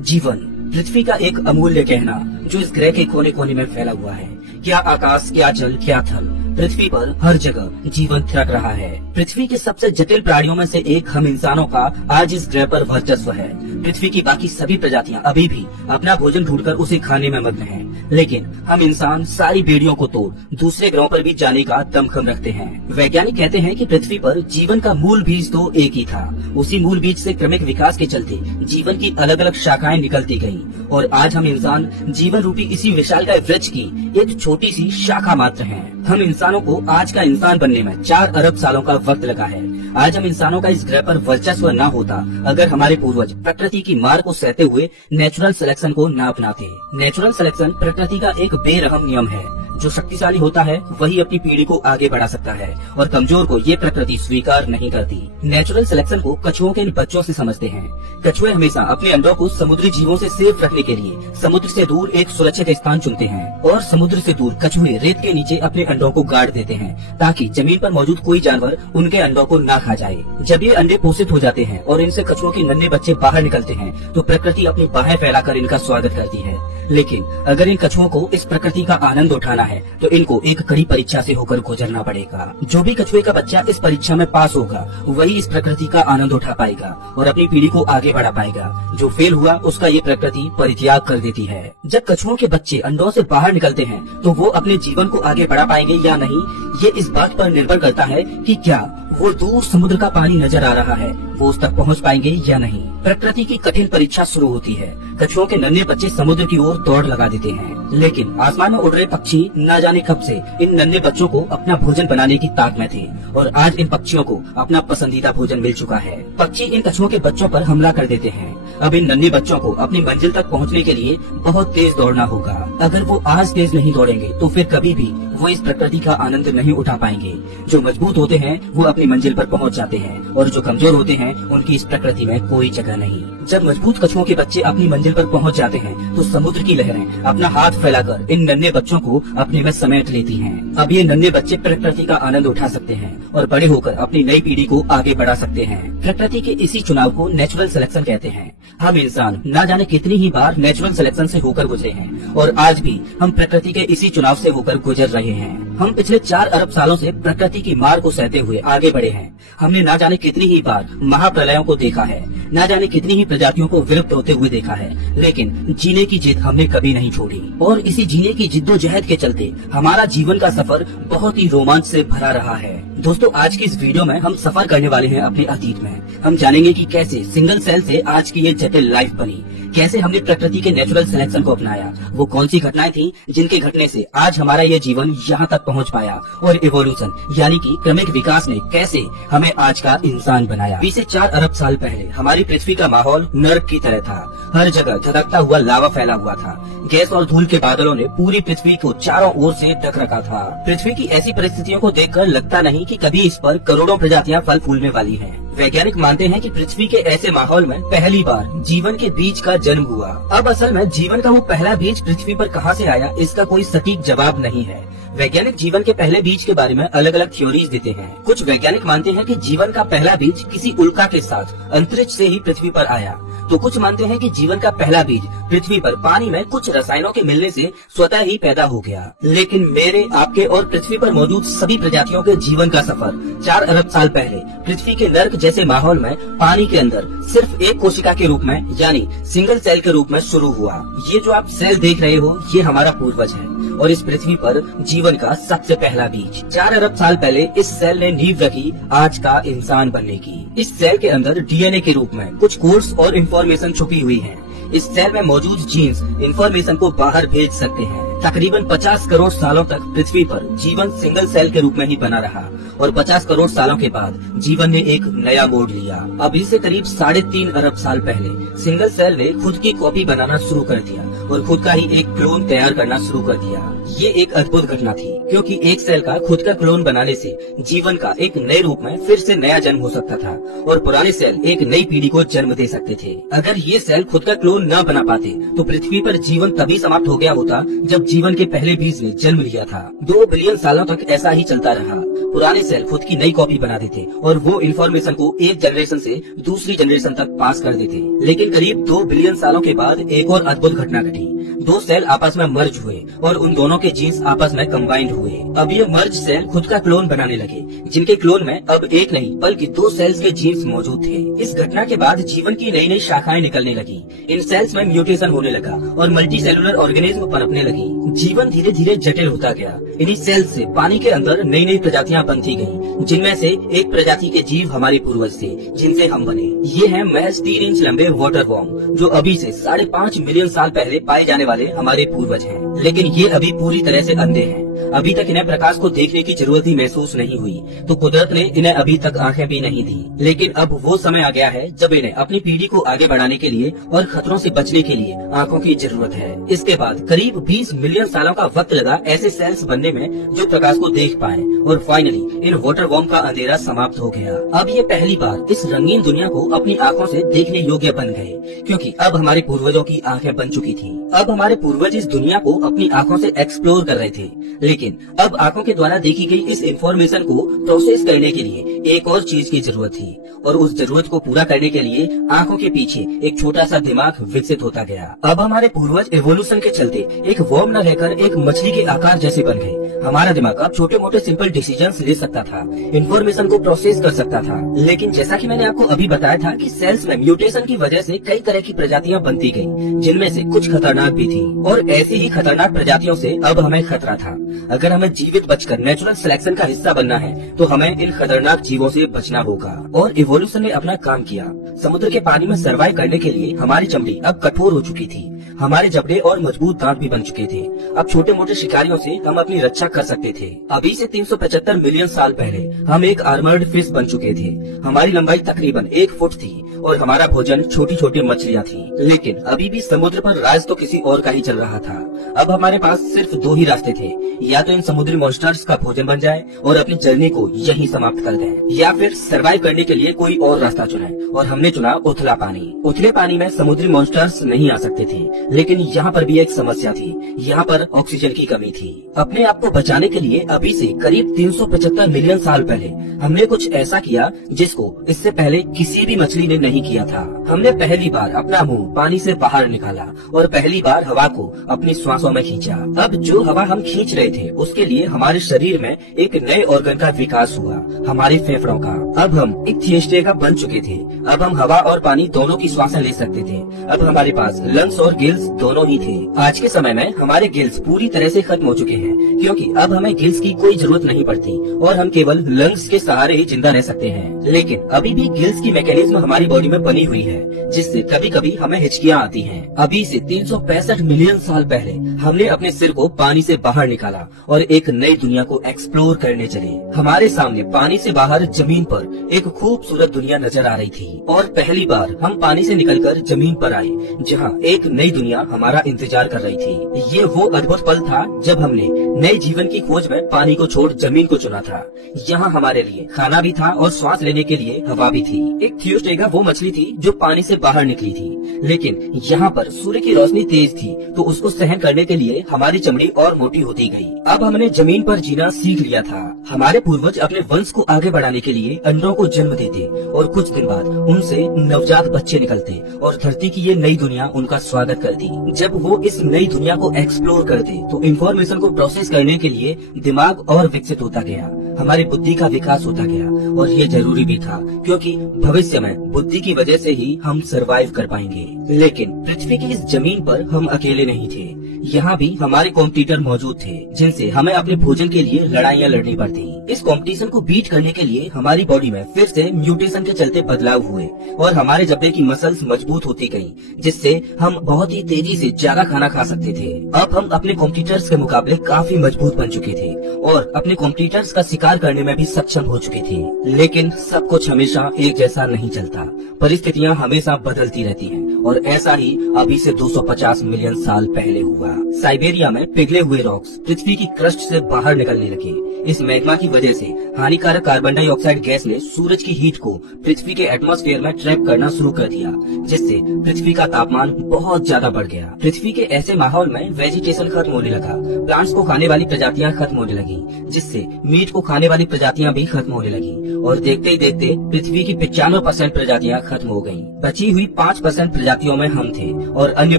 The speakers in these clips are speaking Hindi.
जीवन पृथ्वी का एक अमूल्य गहना जो इस ग्रह के कोने कोने में फैला हुआ है। क्या आकाश, क्या जल, क्या थल, पृथ्वी पर हर जगह जीवन थिरक रहा है। पृथ्वी के सबसे जटिल प्राणियों में से एक हम इंसानों का आज इस ग्रह पर वर्चस्व है। पृथ्वी की बाकी सभी प्रजातियां अभी भी अपना भोजन ढूंढकर उसे खाने में मग्न हैं, लेकिन हम इंसान सारी बेड़ियों को तोड़ दूसरे ग्रहों पर भी जाने का दमखम रखते हैं। वैज्ञानिक कहते हैं कि पृथ्वी पर जीवन का मूल बीज तो एक ही था। उसी मूल बीज से क्रमिक विकास के चलते जीवन की अलग अलग शाखाएं निकलती गयी और आज हम इंसान जीवन रूपी इसी विशालकाय वृक्ष की एक छोटी सी शाखा मात्र हैं। हम इंसानों को आज का इंसान बनने में 4 अरब सालों का वक्त लगा है। आज हम इंसानों का इस ग्रह पर वर्चस्व न होता अगर हमारे पूर्वज प्रकृति की मार को सहते हुए नेचुरल सिलेक्शन को न अपनाते। नेचुरल सिलेक्शन प्रकृति का एक बेरहम नियम है। जो शक्तिशाली होता है वही अपनी पीढ़ी को आगे बढ़ा सकता है और कमजोर को ये प्रकृति स्वीकार नहीं करती। नेचुरल सिलेक्शन को कछुओं के बच्चों से समझते हैं। कछुए हमेशा अपने अंडों को समुद्री जीवों से सेफ रखने के लिए समुद्र से दूर एक सुरक्षित स्थान चुनते हैं और समुद्र से दूर कछुए रेत के नीचे अपने अंडों को गाड़ देते हैं ताकि जमीन पर मौजूद कोई जानवर उनके अंडों को ना खा जाए। जब ये अंडे पोषित हो जाते हैं और इनसे कछुओं के नन्हे बच्चे बाहर निकलते हैं तो प्रकृति अपनी बाहें फैलाकर इनका स्वागत करती है। लेकिन अगर इन कछुओं को इस प्रकृति का आनंद उठाना है तो इनको एक कड़ी परीक्षा से होकर गुजरना पड़ेगा। जो भी कछुए का बच्चा इस परीक्षा में पास होगा वही इस प्रकृति का आनंद उठा पाएगा और अपनी पीढ़ी को आगे बढ़ा पाएगा। जो फेल हुआ उसका ये प्रकृति परित्याग कर देती है। जब कछुओं के बच्चे अंडों से बाहर निकलते हैं तो वो अपने जीवन को आगे बढ़ा पाएंगे या नहीं, ये इस बात पर निर्भर करता है कि क्या वो दूर समुद्र का पानी नजर आ रहा है वो उस तक पहुंच पाएंगे या नहीं। प्रकृति की कठिन परीक्षा शुरू होती है। कछुओं के नन्हे बच्चे समुद्र की ओर दौड़ लगा देते हैं, लेकिन आसमान में उड़ रहे पक्षी न जाने कब से इन नन्हे बच्चों को अपना भोजन बनाने की ताक में थे और आज इन पक्षियों को अपना पसंदीदा भोजन मिल चुका है। पक्षी इन कछुओं के बच्चों पर हमला कर देते हैं। अब इन नन्हे बच्चों को अपनी मंजिल तक पहुँचने के लिए बहुत तेज दौड़ना होगा। अगर वो आज तेज नहीं दौड़ेंगे तो फिर कभी भी वो इस प्रकृति का आनंद नहीं उठा पाएंगे। जो मजबूत होते हैं वो अपनी मंजिल पर पहुंच जाते हैं और जो कमजोर होते हैं उनकी इस प्रकृति में कोई जगह नहीं। जब मजबूत कछुओं के बच्चे अपनी मंजिल पर पहुंच जाते हैं तो समुद्र की लहरें अपना हाथ फैलाकर इन नन्हे बच्चों को अपने में समेट लेती हैं। अब ये नन्हे बच्चे प्रकृति का आनंद उठा सकते हैं और बड़े होकर अपनी नई पीढ़ी को आगे बढ़ा सकते हैं। प्रकृति के इसी चुनाव को नेचुरल सिलेक्शन कहते हैं। हम इंसान न जाने कितनी ही बार नेचुरल सिलेक्शन से होकर गुजरे हैं और आज भी हम प्रकृति के इसी चुनाव से होकर गुजर रहे हैं। हम पिछले 4 अरब सालों से प्रकृति की मार को सहते हुए आगे बढ़े हैं। हमने न जाने कितनी ही बार महाप्रलयों को देखा है, न जाने कितनी ही प्रजातियों को विलुप्त होते हुए देखा है, लेकिन जीने की जिद हमने कभी नहीं छोड़ी और इसी जीने की जिद्दोजहद के चलते हमारा जीवन का सफर बहुत ही रोमांच से भरा रहा है। दोस्तों, आज की इस वीडियो में हम सफर करने वाले हैं अपने अतीत में। हम जानेंगे कि कैसे सिंगल सेल से आज की ये जटिल लाइफ बनी, कैसे हमने प्रकृति के नेचुरल सिलेक्शन को अपनाया, वो कौन सी घटनाएं थी जिनके घटने से आज हमारा ये जीवन यहाँ तक पहुँच पाया और इवोल्यूशन यानी कि क्रमिक विकास ने कैसे हमें आज का इंसान बनाया। 20 से 4 अरब साल पहले हमारी पृथ्वी का माहौल नर्क की तरह था। हर जगह धधकता हुआ लावा फैला हुआ था। गैस और धूल के बादलों ने पूरी पृथ्वी को चारों ओर से ढक रखा था। पृथ्वी की ऐसी परिस्थितियों को देखकर लगता नहीं कि कभी इस पर करोड़ों प्रजातियां फल फूलने वाली हैं। वैज्ञानिक मानते हैं कि पृथ्वी के ऐसे माहौल में पहली बार जीवन के बीज का जन्म हुआ। अब असल में जीवन का वो पहला बीज पृथ्वी पर कहां से आया, इसका कोई सटीक जवाब नहीं है। वैज्ञानिक जीवन के पहले बीज के बारे में अलग अलग थ्योरीज देते हैं। कुछ वैज्ञानिक मानते हैं कि जीवन का पहला बीज किसी उल्का के साथ अंतरिक्ष से ही पृथ्वी पर आया, तो कुछ मानते हैं कि जीवन का पहला बीज पृथ्वी पर पानी में कुछ रसायनों के मिलने से स्वतः ही पैदा हो गया। लेकिन मेरे, आपके और पृथ्वी पर मौजूद सभी प्रजातियों के जीवन का सफर 4 अरब साल पहले पृथ्वी के नर्क जैसे माहौल में पानी के अंदर सिर्फ एक कोशिका के रूप में यानी सिंगल सेल के रूप में शुरू हुआ। ये जो आप सेल देख रहे हो ये हमारा पूर्वज है और इस पृथ्वी पर जीवन का सबसे पहला बीज। 4 अरब साल पहले इस सेल ने नींव रखी आज का इंसान बनने की। इस सेल के अंदर डीएनए के रूप में कुछ कोड्स और इंफॉर्मेशन छुपी हुई है। इस सेल में मौजूद जीन्स इंफॉर्मेशन को बाहर भेज सकते हैं। तकरीबन 50 करोड़ सालों तक पृथ्वी पर जीवन सिंगल सेल के रूप में ही बना रहा और 50 करोड़ सालों के बाद जीवन ने एक नया मोड़ लिया। अभी से करीब 3.5 अरब साल पहले सिंगल सेल ने खुद की कॉपी बनाना शुरू कर दिया और खुद का ही एक क्लोन तैयार करना शुरू कर दिया। ये एक अद्भुत घटना थी, क्योंकि एक सेल का खुद का क्लोन बनाने से जीवन का एक नए रूप में फिर से नया जन्म हो सकता था और पुराने सेल एक नई पीढ़ी को जन्म दे सकते थे। अगर ये सेल खुद का क्लोन न बना पाते तो पृथ्वी पर जीवन तभी समाप्त हो गया होता जब जीवन के पहले बीज ने जन्म लिया था। 2 बिलियन सालों तक ऐसा ही चलता रहा। पुराने सेल खुद की नई कॉपी बना देते और वो इन्फॉर्मेशन को एक जनरेशन से दूसरी जनरेशन तक पास कर देते। लेकिन करीब 2 बिलियन सालों के बाद एक और अद्भुत घटना घटी। 2 सेल आपस में मर्ज हुए और उन दोनों के जीन्स आपस में कंबाइंड हुए। अब ये मर्ज सेल खुद का क्लोन बनाने लगे, जिनके क्लोन में अब एक नहीं बल्कि 2 सेल्स के जीन्स मौजूद थे। इस घटना के बाद जीवन की नई नई शाखाएं निकलने लगी। इन सेल्स में म्यूटेशन होने लगा और मल्टी सेलुलर ऑर्गेनिज्म पनपने लगी। जीवन धीरे धीरे जटिल होता गया। इन्हीं सेल्स से पानी के अंदर नई नई प्रजातियां बनती गयी, जिनमें से एक प्रजाति के जीव हमारे पूर्वज थे, जिनसे हम बने। ये है महज 3 इंच लंबे वाटर वॉर्म, जो अभी से 5.5 मिलियन साल पहले पाए जाने वाले हमारे पूर्वज हैं। लेकिन ये अभी पूरी तरह से अंधे हैं। अभी तक इन्हें प्रकाश को देखने की जरूरत ही महसूस नहीं हुई, तो कुदरत ने इन्हें अभी तक आंखें भी नहीं दी। लेकिन अब वो समय आ गया है जब इन्हें अपनी पीढ़ी को आगे बढ़ाने के लिए और खतरों से बचने के लिए आंखों की जरूरत है। इसके बाद करीब 20 मिलियन सालों का वक्त लगा ऐसे सेल्स बनने में जो प्रकाश को देख पाए और फाइनली इन वाटर वॉर्म का अंधेरा समाप्त हो गया। अब ये पहली बार इस रंगीन दुनिया को अपनी आंखों से देखने योग्य बन गए, क्योंकि अब हमारे पूर्वजों की आंखें बन चुकी थी। अब हमारे पूर्वज इस दुनिया को अपनी आंखों से एक्सप्लोर कर रहे थे, लेकिन अब आंखों के द्वारा देखी गई इस इंफॉर्मेशन को प्रोसेस करने के लिए एक और चीज की जरूरत थी, और उस जरूरत को पूरा करने के लिए आंखों के पीछे एक छोटा सा दिमाग विकसित होता गया। अब हमारे पूर्वज एवोल्यूशन के चलते एक वर्म न रहकर एक मछली के आकार जैसे बन गए। हमारा दिमाग अब छोटे मोटे सिंपल डिसीजंस ले सकता था, इंफॉर्मेशन को प्रोसेस कर सकता था। लेकिन जैसा कि मैंने आपको अभी बताया था कि सेल्स में म्यूटेशन की वजह से कई तरह की प्रजातियां बनती गयी, जिनमें से कुछ खतरनाक भी थी, और ऐसी ही खतरनाक प्रजातियों से अब हमें खतरा था। अगर हमें जीवित बचकर नेचुरल सिलेक्शन का हिस्सा बनना है तो हमें इन खतरनाक जीवों से बचना होगा। और इवोल्यूशन ने अपना काम किया। समुद्र के पानी में सर्वाइव करने के लिए हमारी चमड़ी अब कठोर हो चुकी थी, हमारे जबड़े और मजबूत दांत भी बन चुके थे। अब छोटे मोटे शिकारियों से हम अपनी रक्षा कर सकते थे। अभी से 375 मिलियन साल पहले हम एक आर्मर्ड फिश बन चुके थे। हमारी लंबाई तकरीबन 1 फुट थी और हमारा भोजन छोटी छोटी मछलियाँ थी। लेकिन अभी भी समुद्र पर राज तो किसी और का ही चल रहा था। अब हमारे पास सिर्फ 2 ही रास्ते थे, या तो इन समुद्री मॉन्स्टर्स का भोजन बन जाए और अपनी जर्नी को यहीं समाप्त कर दें, या फिर सर्वाइव करने के लिए कोई और रास्ता चुने। और हमने चुना उथला पानी। उथले पानी में समुद्री मॉन्स्टर्स नहीं आ सकते थे, लेकिन यहाँ पर भी एक समस्या थी। यहाँ पर ऑक्सीजन की कमी थी। अपने आप को बचाने के लिए अभी से करीब 375 मिलियन साल पहले हमने कुछ ऐसा किया जिसको इससे पहले किसी भी मछली ने नहीं किया था। हमने पहली बार अपना मुंह पानी से बाहर निकाला और पहली बार हवा को अपनी श्वासों में खींचा। अब जो हवा हम खींच रहे थे उसके लिए हमारे शरीर में एक नए ऑर्गन का विकास हुआ, हमारे फेफड़ों का। अब हम इक्थियोस्टेगा बन चुके थे। अब हम हवा और पानी दोनों की श्वासें ले सकते थे। अब हमारे पास लंग्स और गिल्स दोनों ही थे। आज के समय में हमारे गिल्स पूरी तरह से खत्म हो चुके हैं, क्योंकि अब हमें गिल्स की कोई जरूरत नहीं पड़ती और हम केवल लंग्स के सहारे ही जिंदा रह सकते हैं। लेकिन अभी भी गिल्स की मैकेनिज्म हमारी बॉडी में बनी हुई है, जिससे कभी कभी हमें हिचकियाँ आती हैं। अभी से 365 मिलियन साल पहले हमने अपने सिर को पानी से बाहर निकाला और एक नई दुनिया को एक्सप्लोर करने चले। हमारे सामने पानी से बाहर जमीन पर एक खूबसूरत दुनिया नजर आ रही थी, और पहली बार हम पानी से निकलकर जमीन पर आए, जहाँ एक नई दुनिया हमारा इंतजार कर रही थी। ये वो अद्भुत पल था जब हमने नए जीवन की खोज में पानी को छोड़ जमीन को चुना था। यहाँ हमारे लिए खाना भी था और सांस लेने के लिए हवा भी थी। इक्थियोस्टेगा वो मछली थी जो पानी से बाहर निकली थी, लेकिन यहाँ पर सूर्य की रोशनी तेज थी, तो उसको सहन करने के लिए हमारी चमड़ी और मोटी होती गई। अब हमने जमीन पर जीना सीख लिया था। हमारे पूर्वज अपने वंश को आगे बढ़ाने के लिए अंडों को जन्म देते और कुछ दिन बाद उनसे नवजात बच्चे निकलते और धरती की ये नई दुनिया उनका स्वागत करती। जब वो इस नई दुनिया को एक्सप्लोर करते तो इंफॉर्मेशन को प्रोसेस करने के लिए दिमाग और विकसित होता गया, हमारी बुद्धि का विकास होता गया। और ये जरूरी भी था, क्योंकि भविष्य में बुद्धि की वजह से ही हम सरवाइव कर पाएंगे। लेकिन पृथ्वी की इस जमीन पर हम अकेले नहीं थे। यहाँ भी हमारे कॉम्पिटिटर मौजूद थे, जिनसे हमें अपने भोजन के लिए लड़ाइयाँ लड़नी पड़ती। इस कंपटीशन को बीट करने के लिए हमारी बॉडी में फिर से म्यूटेशन के चलते बदलाव हुए और हमारे जबड़े की मसल्स मजबूत होती गयी, जिससे हम बहुत ही तेजी से ज्यादा खाना खा सकते थे। अब हम अपने कॉम्पिटिटर्स के मुकाबले काफी मजबूत बन चुके थे और अपने कॉम्पिटिटर्स का शिकार करने में भी सक्षम हो चुके थे। लेकिन सब कुछ हमेशा एक जैसा नहीं चलता, परिस्थितियाँ हमेशा बदलती रहती हैं, और ऐसा ही अभी से 250 मिलियन साल पहले हुआ। होगा। साइबेरिया में पिघले हुए रॉक्स पृथ्वी की क्रस्ट से बाहर निकलने लगे। इस मैग्मा की वजह से हानिकारक कार्बन डाइऑक्साइड गैस ने सूरज की हीट को पृथ्वी के एटमॉस्फेयर में ट्रैप करना शुरू कर दिया, जिससे पृथ्वी का तापमान बहुत ज्यादा बढ़ गया। पृथ्वी के ऐसे माहौल में वेजिटेशन खत्म होने लगा, प्लांट्स को खाने वाली प्रजातियां खत्म होने लगी, जिससे मीट को खाने वाली प्रजातियां भी खत्म होने लगी और देखते ही देखते पृथ्वी की 95% प्रजातियां खत्म हो गयी। बची हुई 5% प्रजातियों में हम थे और अन्य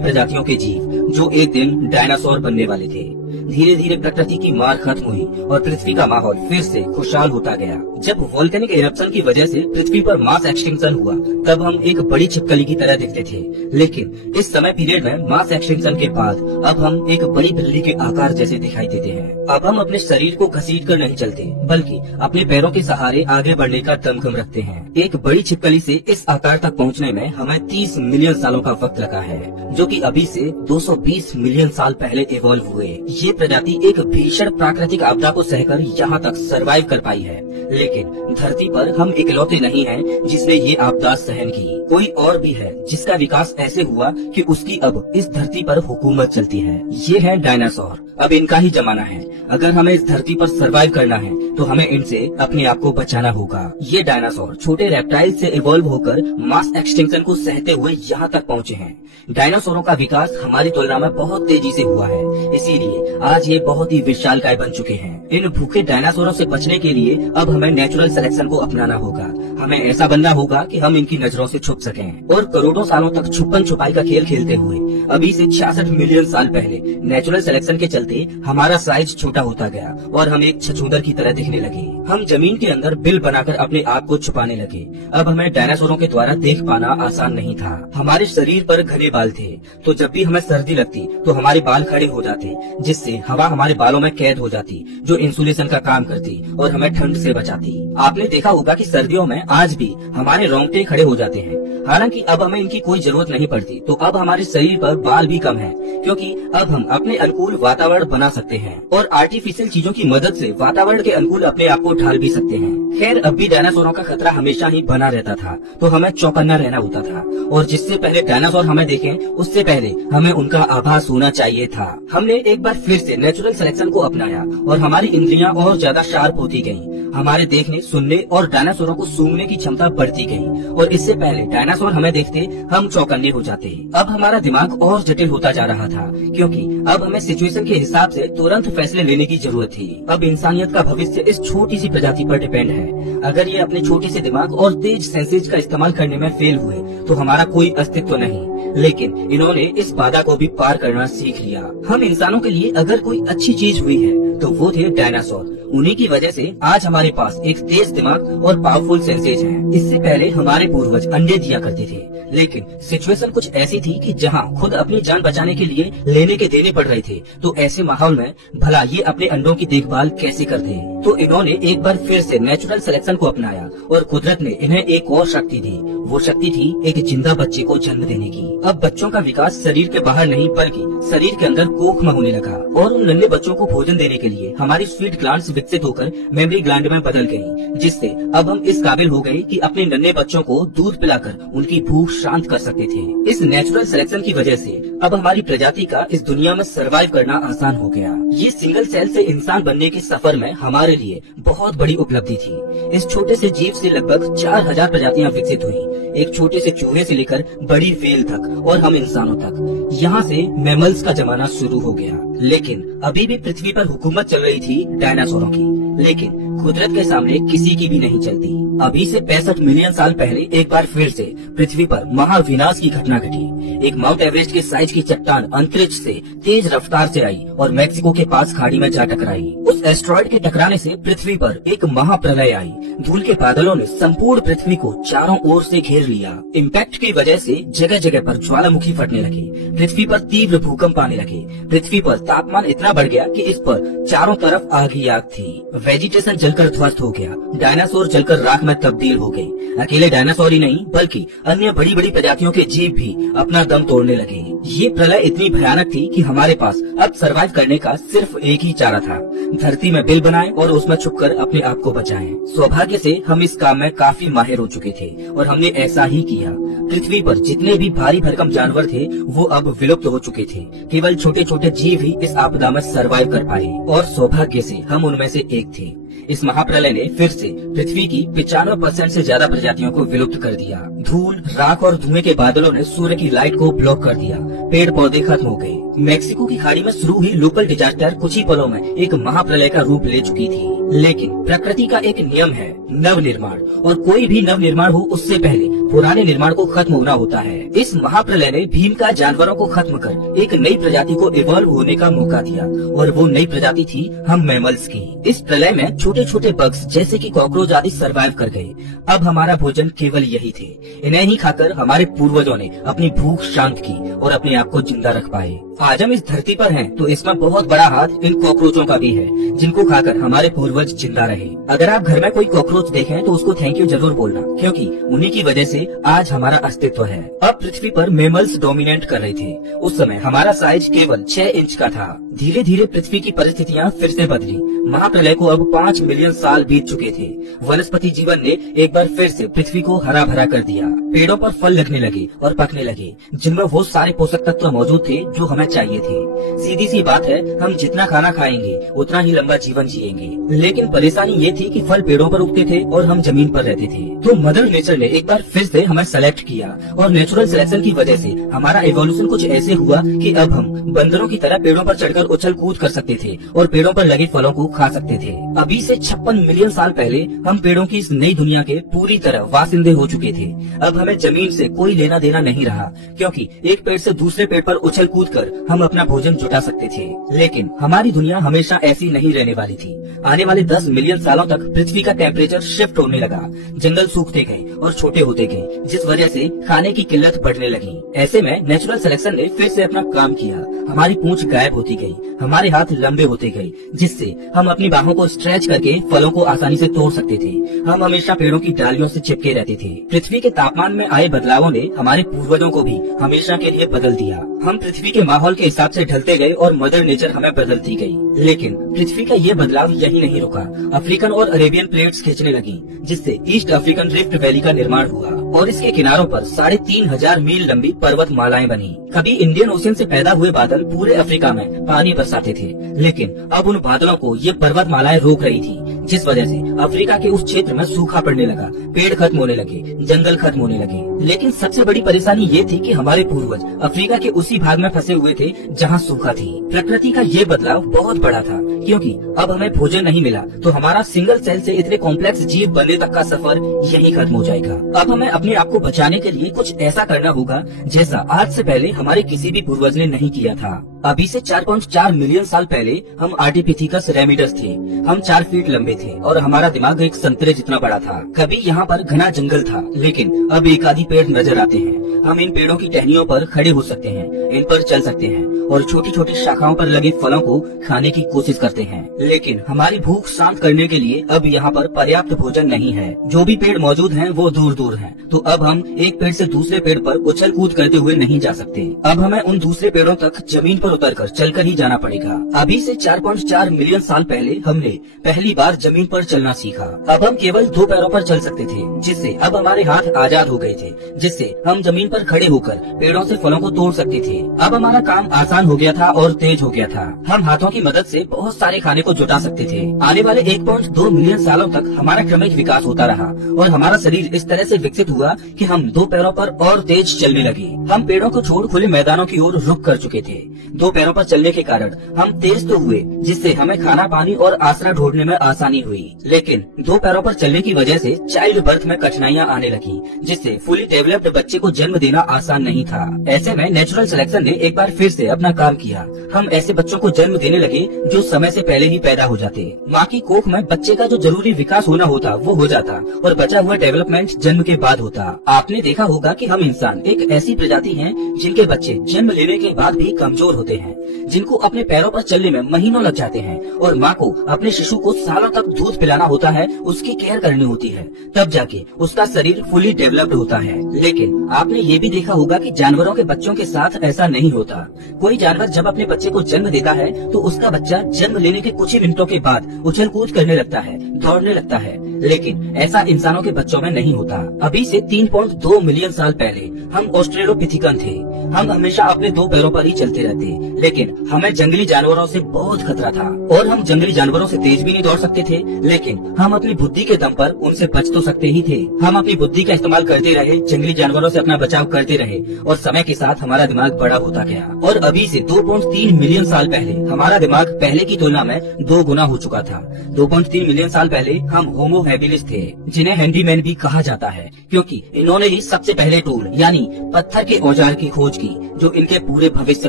प्रजातियों के जीव जो एक दिन डायनासोर बनने वाले थे। धीरे धीरे प्रकृति की मार खत्म हुई और पृथ्वी का माहौल फिर से खुशहाल होता गया। जब वोल्केनिक इरप्शन की वजह से पृथ्वी पर मास एक्सटिंक्शन हुआ, तब हम एक बड़ी छिपकली की तरह दिखते थे, लेकिन इस समय पीरियड में मास एक्सटिंक्शन के बाद अब हम एक बड़ी बिल्ली के आकार जैसे दिखाई देते हैं। अब हम अपने शरीर को घसीट कर नहीं चलते, बल्कि अपने पैरों के सहारे आगे बढ़ने का दमखम रखते हैं। एक बड़ी छिपकली से इस आकार तक पहुँचने में हमें 30 मिलियन सालों का वक्त लगा है, जो कि अभी से 220 मिलियन साल पहले इवॉल्व हुए। ये प्रजाति एक भीषण प्राकृतिक आपदा को सहकर यहाँ तक सरवाइव कर पाई है, लेकिन धरती पर हम इकलौते नहीं हैं जिसने ये आपदा सहन की। कोई और भी है जिसका विकास ऐसे हुआ कि उसकी अब इस धरती पर हुकूमत चलती है। ये है डायनासोर। अब इनका ही जमाना है। अगर हमें इस धरती पर सरवाइव करना है तो हमें इनसे अपने आप को बचाना होगा। ये डायनासोर छोटे रेप्टाइल से इवॉल्व होकर मास एक्सटिंक्शन को सहते हुए यहाँ तक पहुँचे हैं। डायनासोरों का विकास हमारी तुलना में बहुत तेजी से हुआ है, इसीलिए आज ये बहुत ही विशालकाय बन चुके हैं। इन भूखे डायनासोरों से बचने के लिए अब हमें नेचुरल सिलेक्शन को अपनाना होगा। हमें ऐसा बनना होगा कि हम इनकी नजरों से छुप सकें और करोड़ों सालों तक छुपन छुपाई का खेल खेलते हुए अभी से 66 मिलियन साल पहले नेचुरल सिलेक्शन के चलते हमारा साइज छोटा होता गया और हम एक छछूंदर की तरह दिखने लगे। हम जमीन के अंदर बिल बनाकर अपने आप को छुपाने लगे। अब हमें डायनासोरों के द्वारा देख पाना आसान नहीं था। हमारे शरीर पर घने बाल थे, तो जब भी हमें सर्दी लगती तो हमारे बाल खड़े हो जाते, जिससे हवा हमारे बालों में कैद हो जाती, जो इंसुलेशन का काम करती और हमें ठंड से बचाती। आपने देखा होगा कि सर्दियों में आज भी हमारे रोंगटे खड़े हो जाते हैं। हालांकि अब हमें इनकी कोई जरूरत नहीं पड़ती, तो अब हमारे शरीर पर बाल भी कम है, क्योंकि अब हम अपने अनुकूल वातावरण बना सकते हैं और आर्टिफिशियल चीजों की मदद से वातावरण के अनुकूल अपने आप को ढाल भी सकते हैं। खैर, अब भी डायनासोरों का खतरा हमेशा ही बना रहता था, तो हमें चौकन्ना रहना होता था और जिससे पहले डायनासोर हमें देखें, उससे पहले हमें उनका आभास होना चाहिए था। हमने एक बार फिर से नेचुरल सिलेक्शन को अपनाया और हमारी इंद्रियां और ज्यादा शार्प होती गयी। हमारे देखने, सुनने और डायनासोरों को सूंघने की क्षमता बढ़ती गई और इससे पहले डायनासोर हमें देखते हम चौकन्ने हो जाते। अब हमारा दिमाग और जटिल होता जा रहा था, क्योंकि अब हमें सिचुएशन के हिसाब से तुरंत फैसले लेने की जरूरत थी। अब इंसानियत का भविष्य इस छोटी सी प्रजाति पर डिपेंड है। अगर ये अपने छोटे से दिमाग और तेज सेंसेज का इस्तेमाल करने में फेल हुए तो हमारा कोई अस्तित्व नहीं, लेकिन इन्होंने इस बाधा को भी पार करना सीख लिया। हम इंसानों के लिए अगर कोई अच्छी चीज हुई है तो वो थे डायनासोर। उन्हीं की वजह से आज हमारे पास एक तेज दिमाग और पावरफुल सेंसेज है। इससे पहले हमारे पूर्वज अंडे दिया करते थे, लेकिन सिचुएशन कुछ ऐसी थी कि जहां खुद अपनी जान बचाने के लिए लेने के देने पड़ रहे थे, तो ऐसे माहौल में भला ये अपने अंडों की देखभाल कैसे करते। तो इन्होंने एक बार फिर से नेचुरल सिलेक्शन को अपनाया और कुदरत ने इन्हें एक और शक्ति दी। वो शक्ति थी एक जिंदा बच्चे को जन्म देने की। अब बच्चों का विकास शरीर के बाहर नहीं बल्कि शरीर के अंदर कोख में होने लगा और उन नन्हे बच्चों को भोजन देने के लिए हमारी स्वीट ग्लैंड्स विकसित होकर मेमोरी ग्लैंड में बदल गयी, जिससे अब हम इस काबिल हो गए कि अपने नन्हे बच्चों को दूध पिलाकर उनकी भूख शांत कर सकते थे। इस नेचुरल सिलेक्शन की वजह से अब हमारी प्रजाति का इस दुनिया में सर्वाइव करना आसान हो गया। ये सिंगल सेल से इंसान बनने के सफर में हमारे लिए बहुत बड़ी उपलब्धि थी। इस छोटे से जीव से लगभग 4000 प्रजातियां विकसित हुई, एक छोटे से चूहे से लेकर बड़ी व्हेल तक और हम इंसानों तक। यहाँ से मैमल्स का जमाना शुरू हो गया, लेकिन अभी भी पृथ्वी पर हुकूमत चल रही थी डायनासोरों की, लेकिन कुदरत के सामने किसी की भी नहीं चलती। अभी से 65 मिलियन साल पहले एक बार फिर से पृथ्वी पर महाविनाश की घटना घटी। एक माउंट एवरेस्ट के साइज की चट्टान अंतरिक्ष से तेज रफ्तार से आई और मैक्सिको के पास खाड़ी में जा टकराई। उस एस्ट्रॉइड के टकराने से पृथ्वी पर एक महाप्रलय आई। धूल के बादलों ने संपूर्ण पृथ्वी को चारों ओर से घेर लिया। इम्पैक्ट की वजह से जगह जगह पर ज्वालामुखी फटने लगे, पृथ्वी पर तीव्र भूकंप आने लगे। पृथ्वी पर तापमान इतना बढ़ गया कि इस पर चारों तरफ आग ही आग थी। वेजिटेशन जलकर ध्वस्त हो गया, डायनासोर जलकर राख में तब्दील हो गए। अकेले डायनासोर ही नहीं बल्कि अन्य बड़ी बड़ी प्रजातियों के जीव भी अपना दम तोड़ने लगे। ये प्रलय इतनी भयानक थी कि हमारे पास अब सरवाइव करने का सिर्फ एक ही चारा था, धरती में बिल बनाएं और उसमें छुपकर अपने आप को बचाएं। सौभाग्य से हम इस काम में काफी माहिर हो चुके थे और हमने ऐसा ही किया। पृथ्वी पर जितने भी भारी भरकम जानवर थे वो अब विलुप्त हो चुके थे। केवल छोटे छोटे जीव ही इस आपदा में सरवाइव कर पाए और सौभाग्य से हम उनमें से एक थे। इस महाप्रलय ने फिर से पृथ्वी की 95% से ज्यादा प्रजातियों को विलुप्त कर दिया। धूल, राख और धुएं के बादलों ने सूर्य की लाइट को ब्लॉक कर दिया। पेड़ पौधे खत्म हो गए। मेक्सिको की खाड़ी में शुरू हुई लोकल डिजास्टर कुछ ही पलों में एक महाप्रलय का रूप ले चुकी थी। लेकिन प्रकृति का एक नियम है नव निर्माण, और कोई भी नव निर्माण हो उससे पहले पुराने निर्माण को खत्म होना होता है। इस महाप्रलय ने भीमकाय जानवरों को खत्म कर एक नई प्रजाति को इवॉल्व होने का मौका दिया, और वो नई प्रजाति थी हम मैमल्स की। इस प्रलय में छोटे छोटे बग्स जैसे कि कॉकरोच आदि सरवाइव कर गए। अब हमारा भोजन केवल यही थे। इन्हें ही खाकर हमारे पूर्वजों ने अपनी भूख शांत की और अपने आप को जिंदा रख पाए। आज हम इस धरती पर हैं तो इसमें बहुत बड़ा हाथ इन कॉकरोचों का भी है, जिनको खाकर हमारे पूर्वज जिंदा रहे। अगर आप घर में कोई कॉकरोच देखें तो उसको थैंक यू जरूर बोलना, क्योंकि उन्हीं की वजह से आज हमारा अस्तित्व है। अब पृथ्वी पर मेमल्स डोमिनेट कर रहे थे। उस समय हमारा साइज केवल 6 इंच का था। धीरे धीरे पृथ्वी की परिस्थितियाँ फिर से बदली। महाप्रलय को अब 5 मिलियन साल बीत चुके थे। वनस्पति जीवन ने एक बार फिर से पृथ्वी को हरा भरा कर दिया। पेड़ों पर फल लगने लगे और पकने लगे, जिनमें वो सारे पोषक तत्व मौजूद थे जो हमें चाहिए थे। सीधी सी बात है, हम जितना खाना खाएंगे उतना ही लंबा जीवन जिएंगे। लेकिन परेशानी ये थी कि फल पेड़ों पर उगते थे और हम जमीन पर रहते थे। तो मदर नेचर ने एक बार फिर से हमें सेलेक्ट किया, और नेचुरल सिलेक्शन की वजह से हमारा एवोल्यूशन कुछ ऐसे हुआ कि अब हम बंदरों की तरह पेड़ों पर चढ़कर उछल कूद कर सकते थे और पेड़ों पर लगे फलों को खा सकते थे। अभी से 56 मिलियन साल पहले हम पेड़ों की इस नई दुनिया के पूरी तरह वासिंदे हो चुके थे। अब हमें जमीन से कोई लेना देना नहीं रहा, क्योंकि एक पेड़ से दूसरे पेड़ पर उछल कूद कर हम अपना भोजन जुटा सकते थे। लेकिन हमारी दुनिया हमेशा ऐसी नहीं रहने वाली थी। आने वाले 10 मिलियन सालों तक पृथ्वी का टेम्परेचर शिफ्ट होने लगा। जंगल सूखते गए और छोटे होते गए, जिस वजह से खाने की किल्लत बढ़ने लगी। ऐसे में नेचुरल सिलेक्शन ने फिर से अपना काम किया। हमारी पूंछ गायब होती गई, हमारे हाथ लंबे होते गए, जिससे हम अपनी बाहों को स्ट्रेच करके फलों को आसानी से तोड़ सकते थे। हम हमेशा पेड़ों की डालियों से चिपके रहते थे। पृथ्वी के तापमान में आए बदलावों ने हमारे पूर्वजों को भी हमेशा के लिए बदल दिया। हम पृथ्वी के माहौल के हिसाब से ढलते गए और मदर नेचर हमें बदलती गई। लेकिन पृथ्वी का ये बदलाव यही नहीं रुका। अफ्रीकन और अरेबियन प्लेट्स खींचने लगी, जिससे ईस्ट अफ्रीकन रिफ्ट वैली का निर्माण हुआ और इसके किनारों पर 3500 मील लंबी पर्वत मालाएं बनी। कभी इंडियन ओशन से पैदा हुए बादल पूरे अफ्रीका में पानी बरसाते थे, लेकिन अब उन बादलों को ये पर्वत मालाएं रोक रही थी, जिस वजह से अफ्रीका के उस क्षेत्र में सूखा पड़ने लगा, पेड़ खत्म होने लगे, जंगल खत्म होने लगे। लेकिन सबसे बड़ी परेशानी ये थी कि हमारे पूर्वज अफ्रीका के उसी भाग में फंसे हुए थे जहाँ सूखा थी। प्रकृति का ये बदलाव बहुत बड़ा था, क्योंकि अब हमें भोजन नहीं मिला तो हमारा सिंगल सेल से इतने कॉम्प्लेक्स जीव बनने तक का सफर यही खत्म हो जाएगा। अब हमें अपने आप को बचाने के लिए कुछ ऐसा करना होगा जैसा आज से पहले हमारे किसी भी पूर्वज ने नहीं किया था। अभी से 4.4 मिलियन साल पहले हम आर्टिपिथिकस रेमिडस थे। हम 4 फीट लंबे थे और हमारा दिमाग एक संतरे जितना बड़ा था। कभी यहाँ पर घना जंगल था, लेकिन अब एक आधी पेड़ नजर आते हैं। हम इन पेड़ों की टहनियों पर खड़े हो सकते हैं, इन पर चल सकते हैं और छोटी छोटी शाखाओं पर लगे फलों को खाने की कोशिश करते हैं। लेकिन हमारी भूख शांत करने के लिए अब यहाँ पर पर्याप्त भोजन नहीं है। जो भी पेड़ मौजूद हैं वो दूर दूर हैं, तो अब हम एक पेड़ से दूसरे पेड़ पर उछल कूद करते हुए नहीं जा सकते। अब हमें उन दूसरे पेड़ों तक जमीन पर उतरकर चलकर ही जाना पड़ेगा। अभी से 4.4 मिलियन साल पहले हमने पहली बार जमीन पर चलना सीखा। अब हम केवल 2 पैरों पर चल सकते थे, जिससे अब हमारे हाथ आजाद हो गए थे, जिससे हम जमीन पर खड़े होकर पेड़ों से फलों को तोड़ सकते थे। अब हमारा काम आसान हो गया था और तेज हो गया था। हम हाथों की मदद से बहुत सारे खाने को जुटा सकते थे। आने वाले 1.2 मिलियन सालों तक हमारा क्रमिक विकास होता रहा और हमारा शरीर इस तरह से विकसित हुआ कि हम 2 पैरों पर और तेज चलने लगे। हम पेड़ों को छोड़ खुले मैदानों की ओर रुख कर चुके थे। 2 पैरों पर चलने के कारण हम तेज तो हुए, जिससे हमें खाना पानी और आसरा ढूंढने में आसानी हुई। लेकिन 2 पैरों पर चलने की वजह से चाइल्ड बर्थ में कठिनाइयाँ आने लगी, जिससे फुली डेवलप्ड बच्चे को जन्म देना आसान नहीं था। ऐसे में नेचुरल सिलेक्शन ने एक बार फिर से अपना काम किया। हम ऐसे बच्चों को जन्म देने लगे जो समय से पहले ही पैदा हो जाते। माँ की कोख में बच्चे का जो जरूरी विकास होना होता वो हो जाता और बचा हुआ डेवलपमेंट जन्म के बाद होता। आपने देखा होगा कि हम इंसान एक ऐसी प्रजाति हैं जिनके बच्चे जन्म लेने के बाद भी कमजोर होते होते हैं, जिनको अपने पैरों पर चलने में महीनों लग जाते हैं और माँ को अपने शिशु को सालों तक दूध पिलाना होता है, उसकी केयर करनी होती है, तब जाके उसका शरीर फुली डेवलप्ड होता है। लेकिन आपने ये भी देखा होगा कि जानवरों के बच्चों के साथ ऐसा नहीं होता। कोई जानवर जब अपने बच्चे को जन्म देता है तो उसका बच्चा जन्म लेने के कुछ ही मिनटों के बाद उछल कूद करने लगता है, दौड़ने लगता है, लेकिन ऐसा इंसानों के बच्चों में नहीं होता। अभी से 3.2 मिलियन साल पहले हम ऑस्ट्रेलोपिथिकन थे। हम हमेशा अपने दो पैरों पर ही चलते रहते, लेकिन हमें जंगली जानवरों से बहुत खतरा था और हम जंगली जानवरों से तेज भी नहीं दौड़ सकते थे, लेकिन हम अपनी बुद्धि के दम पर उनसे बच तो सकते ही थे। हम अपनी बुद्धि का इस्तेमाल करते रहे, जंगली जानवरों से अपना बचाव करते रहे और समय के साथ हमारा दिमाग बड़ा होता गया और अभी से 2.3 मिलियन साल पहले हमारा दिमाग पहले की तुलना में 2 गुना हो चुका था। 2.3 मिलियन साल पहले हम होमो हैबिलिस थे, जिन्हें हैंडीमैन भी कहा जाता है, क्योंकि इन्होंने ही सबसे पहले टूल यानी पत्थर के औजार की खोज की, जो इनके पूरे भविष्य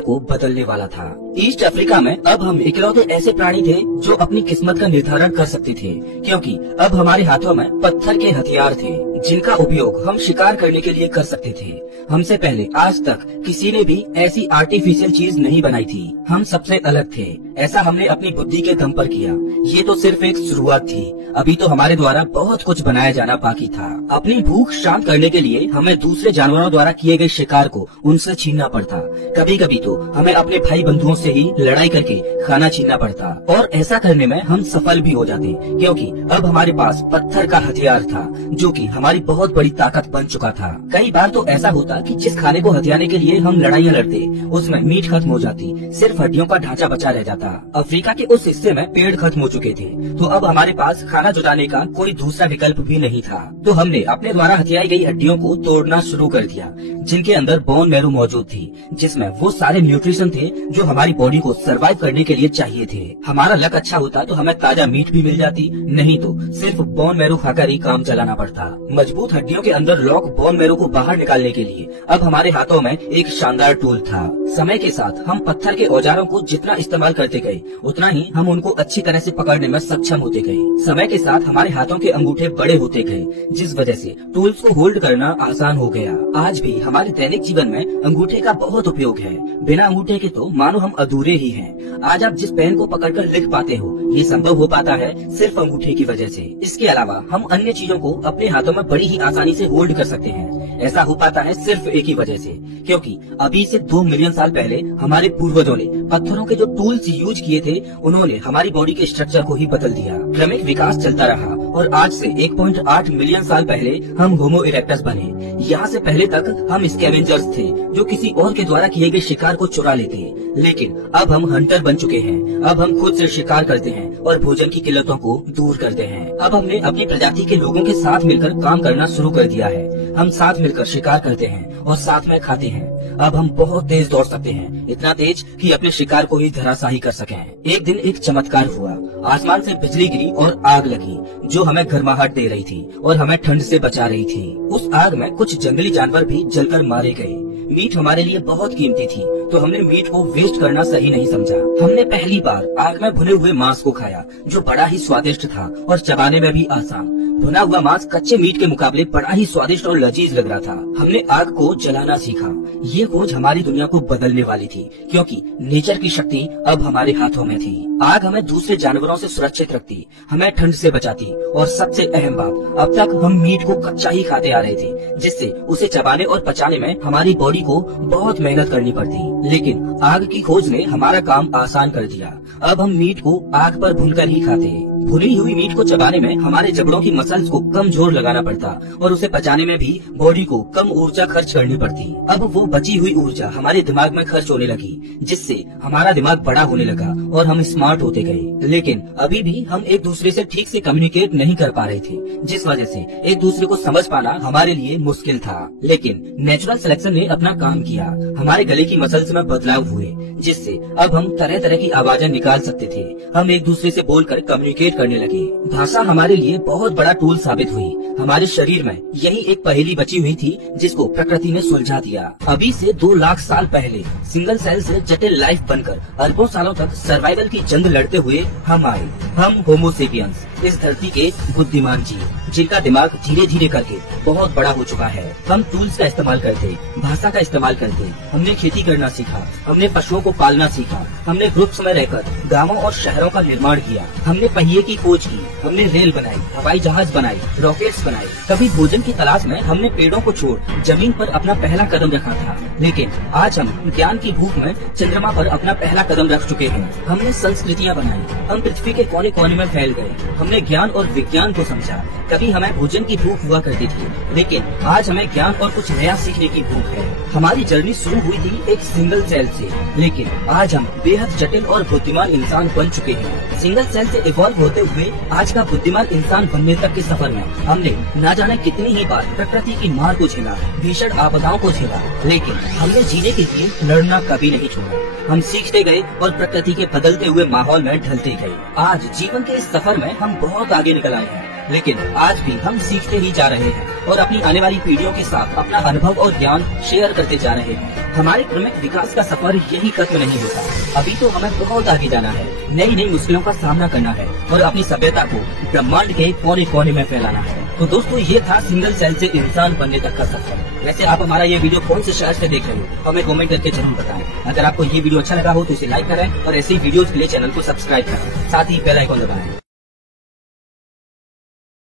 को बदलने वाला था। ईस्ट अफ्रीका में अब हम इकलौते ऐसे प्राणी थे जो अपनी किस्मत का निर्धारण कर सकते थे, क्योंकि अब हमारे हाथों में पत्थर के हथियार थे, जिनका उपयोग हम शिकार करने के लिए कर सकते थे। हमसे पहले आज तक किसी ने भी ऐसी आर्टिफिशियल चीज नहीं बनाई थी। हम सबसे अलग थे, ऐसा हमने अपनी बुद्धि के दम पर किया। ये तो सिर्फ एक शुरुआत थी, अभी तो हमारे द्वारा बहुत कुछ बनाया जाना बाकी था। अपनी भूख शांत करने के लिए हमें दूसरे जानवरों द्वारा किए गए शिकार को उनसे छीनना पड़ता। कभी कभी तो हमें अपने भाई बंधुओं से ही लड़ाई करके खाना छीनना पड़ता और ऐसा करने में हम सफल भी हो जाते, क्योंकि अब हमारे पास पत्थर का हथियार था, जो कि हमारी बहुत बड़ी ताकत बन चुका था। कई बार तो ऐसा होता कि जिस खाने को हथियाने के लिए हम लड़ाइयाँ लड़ते, उसमें मीट खत्म हो जाती, सिर्फ हड्डियों का ढांचा बचा रह जाता। अफ्रीका के उस हिस्से में पेड़ खत्म हो चुके थे, तो अब हमारे पास खाना जुटाने का कोई दूसरा विकल्प भी नहीं था। तो हमने अपने द्वारा हथियाई गई हड्डियों को तोड़ना शुरू कर दिया, जिनके अंदर बोन मैरो मौजूद थी, जिसमें वो सारे न्यूट्रिशन थे जो हमारी बॉडी को सर्वाइव करने के लिए चाहिए थे। हमारा लक अच्छा होता तो हमें ताजा मीट भी मिल जाती, नहीं तो सिर्फ बोन मैरो खाकर ही काम चलाना पड़ता। मजबूत हड्डियों के अंदर लॉक बोन मैरो को बाहर निकालने के लिए अब हमारे हाथों में एक शानदार टूल था। समय के साथ हम पत्थर के औजारों को जितना इस्तेमाल करते गए, उतना ही हम उनको अच्छी तरह से पकड़ने में सक्षम होते गए। समय के साथ हमारे हाथों के अंगूठे बड़े होते गए, जिस वजह से टूल्स को होल्ड करना आसान हो गया। आज भी हमारे दैनिक जीवन में अंगूठे का बहुत उपयोग है। बिना अंगूठे के तो मानो हम अधूरे ही हैं। आज आप जिस पेन को पकड़कर लिख पाते हो, ये संभव हो पाता है सिर्फ अंगूठे की वजह से। इसके अलावा हम अन्य चीजों को अपने हाथों में बड़ी ही आसानी से होल्ड कर सकते हैं। ऐसा हो पाता है सिर्फ एक ही वजह से, क्योंकि अभी से 2 मिलियन साल पहले हमारे पूर्वजों ने पत्थरों के जो टूल्स यूज किए थे, उन्होंने हमारी बॉडी के स्ट्रक्चर को ही बदल दिया। क्रमिक विकास चलता रहा और आज से 1.8 मिलियन साल पहले हम होमो इरेक्टस बने। यहाँ से पहले तक हम स्कैवेंजर्स थे, जो किसी और के द्वारा किए गए शिकार को चुरा लेते, लेकिन अब हम हंटर बन चुके हैं। अब हम खुद से शिकार करते हैं और भोजन की किल्लतों को दूर करते हैं। अब हमने अपनी प्रजाति के लोगों के साथ मिलकर काम करना शुरू कर दिया है। हम साथ मिलकर शिकार करते हैं और साथ में खाते हैं। अब हम बहुत तेज दौड़ सकते हैं, इतना तेज कि अपने शिकार को ही धराशायी कर सकें। एक दिन एक चमत्कार हुआ, आसमान से बिजली गिरी और आग लगी, जो हमें गर्माहट दे रही थी और हमें ठंड से बचा रही थी। उस आग में कुछ जंगली जानवर भी जलकर मारे गए। मीट हमारे लिए बहुत कीमती थी, तो हमने मीट को वेस्ट करना सही नहीं समझा। हमने पहली बार आग में भुने हुए मांस को खाया, जो बड़ा ही स्वादिष्ट था और चबाने में भी आसान। भुना हुआ मांस कच्चे मीट के मुकाबले बड़ा ही स्वादिष्ट और लजीज लग रहा था। हमने आग को जलाना सीखा। ये खोज हमारी दुनिया को बदलने वाली थी, क्योंकि नेचर की शक्ति अब हमारे हाथों में थी। आग हमें दूसरे जानवरों से सुरक्षित रखती, हमें ठंड से बचाती और सबसे अहम बात, अब तक हम मीट को कच्चा ही खाते आ रहे थे, जिससे उसे चबाने और पचाने में हमारी बॉडी को बहुत मेहनत करनी पड़ती। लेकिन आग की खोज ने हमारा काम आसान कर दिया। अब हम मीट को आग पर भूनकर ही खाते हैं। भुनी हुई मीट को चबाने में हमारे जबड़ों की मसल्स को कम जोर लगाना पड़ता और उसे पचाने में भी बॉडी को कम ऊर्जा खर्च करनी पड़ती। अब वो बची हुई ऊर्जा हमारे दिमाग में खर्च होने लगी, जिससे हमारा दिमाग बड़ा होने लगा और हम स्मार्ट होते गए। लेकिन अभी भी हम एक दूसरे से ठीक से कम्युनिकेट नहीं कर पा रहे थे, जिस वजह से एक दूसरे को समझ पाना हमारे लिए मुश्किल था। लेकिन नेचुरल सिलेक्शन ने अपना काम किया। हमारे गले की मसल्स में बदलाव हुए, जिससे अब हम तरह तरह की आवाजें निकाल सकते थे। हम एक दूसरे से बोलकर कम्युनिकेट करने लगे। भाषा हमारे लिए बहुत बड़ा टूल साबित हुई। हमारे शरीर में यही एक पहेली बची हुई थी, जिसको प्रकृति ने सुलझा दिया। अभी से 2 लाख साल पहले सिंगल सेल से जटिल लाइफ बनकर अरबों सालों तक सर्वाइवल की जंग लड़ते हुए हम आए, हम होमो सेपियंस। इस धरती के बुद्धिमान जीव, जिनका दिमाग धीरे धीरे करके बहुत बड़ा हो चुका है। हम टूल्स का इस्तेमाल करते, भाषा का इस्तेमाल करते, हमने खेती करना सीखा, हमने पशुओं को पालना सीखा, हमने ग्रुप्स में रहकर गांवों और शहरों का निर्माण किया, हमने पहिए की खोज की, हमने रेल बनाई, हवाई जहाज बनाई, रॉकेट्स बनाए। कभी भोजन की तलाश में हमने पेड़ों को छोड़ जमीन पर अपना पहला कदम रखा था, लेकिन आज हम ज्ञान की भूख में चंद्रमा पर अपना पहला कदम रख चुके हैं। हमने संस्कृतियाँ बनाई, हम पृथ्वी के कोने कोने में फैल गए, हमने ज्ञान और विज्ञान को समझा। कभी हमें भोजन की भूख हुआ करती थी, लेकिन आज हमें ज्ञान और कुछ नया सीखने की भूख है। हमारी जर्नी शुरू हुई थी एक सिंगल सेल से, लेकिन आज हम बेहद जटिल और बुद्धिमान इंसान बन चुके हैं। सिंगल सेल से इवॉल्व होते हुए आज का बुद्धिमान इंसान बनने तक के सफर में हमने न जाने कितनी ही बार प्रकृति की मार को झेला, भीषण आपदाओं को झेला, लेकिन हमने जीने के लिए लड़ना कभी नहीं छोड़ा। हम सीखते गए और प्रकृति के बदलते हुए माहौल में ढलते गए। आज जीवन के इस सफर में हम बहुत आगे निकल आए हैं, लेकिन आज भी हम सीखते ही जा रहे हैं और अपनी आने वाली पीढ़ियों के साथ अपना अनुभव और ज्ञान शेयर करते जा रहे हैं। हमारे क्रमिक विकास का सफर यही खत्म नहीं होता। अभी तो हमें बहुत आगे जाना है, नई नई मुश्किलों का सामना करना है और अपनी सभ्यता को ब्रह्मांड के कोने कोने में फैलाना है। तो दोस्तों, ये था सिंगल सेल से इंसान बनने तक का सफर। वैसे आप हमारा ये वीडियो कौन से शहर से देख रहे हो, हमें कमेंट करके जरूर बताएं। अगर आपको ये वीडियो अच्छा लगा हो तो इसे लाइक करें और ऐसी वीडियोस के लिए चैनल को सब्सक्राइब करें, साथ ही बेल आइकन दबाएं।